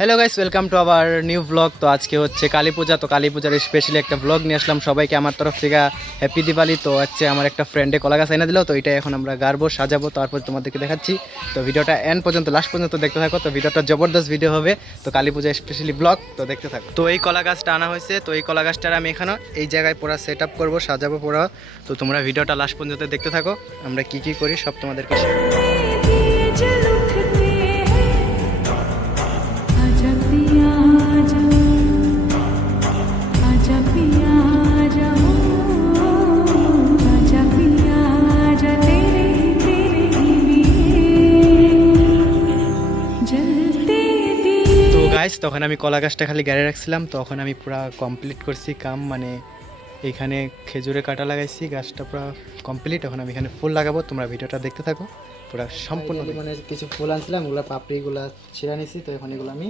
Hello guys, welcome to our new blog. তো আজকে হচ্ছে কালী পূজা। তো কালী পূজার স্পেশালি একটা ব্লগ নিয়ে আসলাম সবাইকে আমার তরফ থেকে হ্যাপি দিওয়ালি। তো হচ্ছে আমার একটা ফ্রেন্ডে কলা গাছ এনে দিল, তো এটা এখন আমরা গাড়বো, সাজাবো, তারপর তোমাদেরকে দেখাচ্ছি। তো ভিডিওটা এন্ড পর্যন্ত লাস্ট পর্যন্ত দেখতে থাকো। তো ভিডিওটা জবরদস্ত ভিডিও হবে, তো কালী পূজা স্পেশালি ব্লগ, তো দেখতে থাকো। তো এই কলা গাছটা আনা হয়েছে, তো এই কলা গাছটার আমি এখানে এই জায়গায় পুরো সেট আপ করবো, সাজাবো পুরো। তো তোমরা ভিডিওটা লাস্ট পর্যন্ত দেখতে থাকো, আমরা কি কি করি সব তোমাদেরকে শেয়ার করবো। তখন আমি কলা গাছটা খালি গাড়ি রাখছিলাম, তখন আমি পুরো কমপ্লিট করছি কাম, মানে এইখানে খেজুরে কাটা লাগাইছি, গাছটা পুরো কমপ্লিট। এখন আমি এখানে ফুল লাগাবো, তোমরা ভিডিওটা দেখতে থাকো পুরো সম্পূর্ণ। মানে কিছু ফুল আনছিলাম, ওগুলো পাপড়িগুলো ছিঁড়া নিছি, তো এখন এগুলো আমি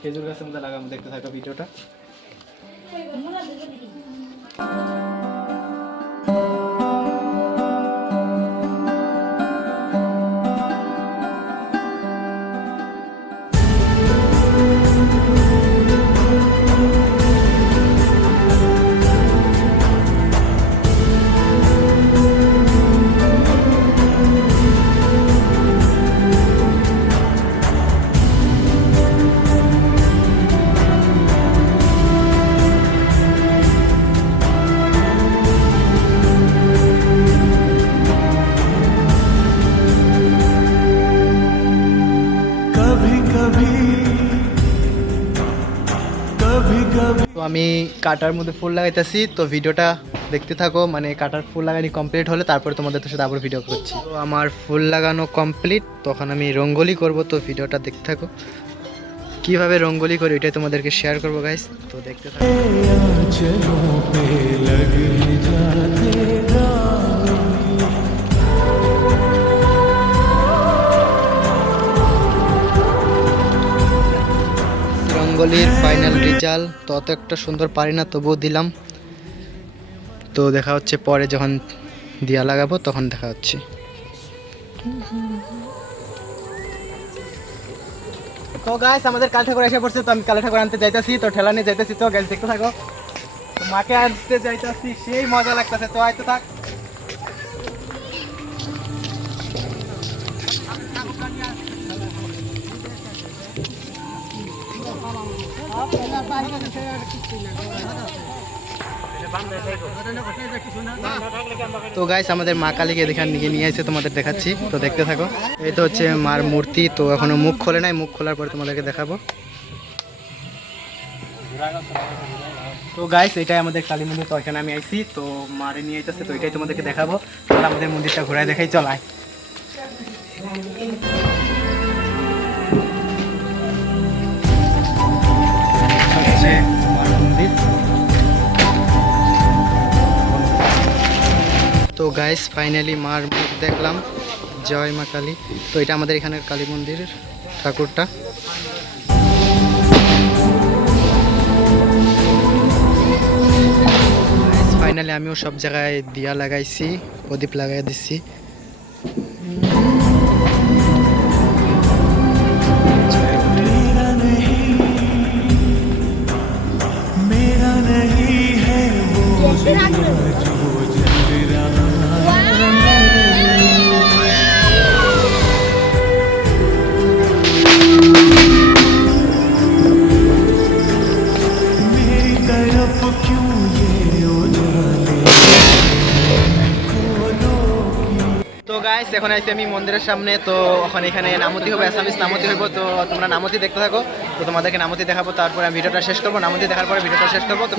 খেজুর গাছের মধ্যে লাগাবো, দেখতে থাকো ভিডিওটা। তো আমি কাটার মধ্যে ফুল লাগাইতেছি, তো ভিডিওটা দেখতে থাকো। মানে কাটার ফুল লাগানি কমপ্লিট হলে তারপরে তোমাদের সাথে আবার ভিডিও করছি। তো আমার ফুল লাগানো কমপ্লিট, তখন আমি রঙ্গোলি করব, তো ভিডিওটা দেখতে থাকো। কিভাবে রঙ্গোলি করি এটাই তোমাদেরকে শেয়ার করবো গাইস, তো দেখতে থাকো। রঙ্গোলির ফাইনাল রেজাল্ট তো অত একটা সুন্দর পারি না, তবুও দিলাম। তো দেখা হচ্ছে পরে যখন দিয়া লাগাবো, তখন দেখা হচ্ছে। তো গাইস আমাদের কাল ঠাকুর এসে পড়ছে, তো আমি কাল ঠাকুর আনতে যাইতাছি, তো ঠেলা নিয়ে যাইতেছি। তো গাইস দেখতে থাকো, মাকে আনতে যাইতাছি, সেই মজা লাগতেছে। তো আইতে থাক। তো গাইস আমাদের মা কালীকে নিয়ে এসে তোমাদের দেখাচ্ছি, তো দেখতে থাকো। এই তো হচ্ছে মার মূর্তি, তো এখনো মুখ খোলে নাই, মুখ খোলার পরে তোমাদেরকে দেখাবো। তো গাইস এটাই আমাদের কালী মন্দির, তো এখানে আমি আইছি, তো মারে নিয়ে আইতেছে, তো এটাই তোমাদেরকে দেখাবো। তাহলে আমাদের মন্দিরটা ঘুরাই দেখাই, চলায়। তো গাইস ফাইনালি মার মুখ দেখলাম, জয় মা কালী। তো এটা আমাদের এখানের কালী মন্দিরের ঠাকুরটা। ফাইনালি আমিও সব জায়গায় দিয়া লাগাইছি, প্রদীপ লাগাই দিচ্ছি। তো গাইস এখন আইছি আমি মন্দিরের সামনে, তো এখন এখানে নামতি হবে, অ্যাসামিস নামতি হইব। তো তোমরা নামতি দেখতে থাকো, তো তোমাদেরকে নামতি দেখাবো, তারপরে আমি ভিডিওটা শেষ করবো। নামতি দেখার পরে ভিডিওটা শেষ করবো। তো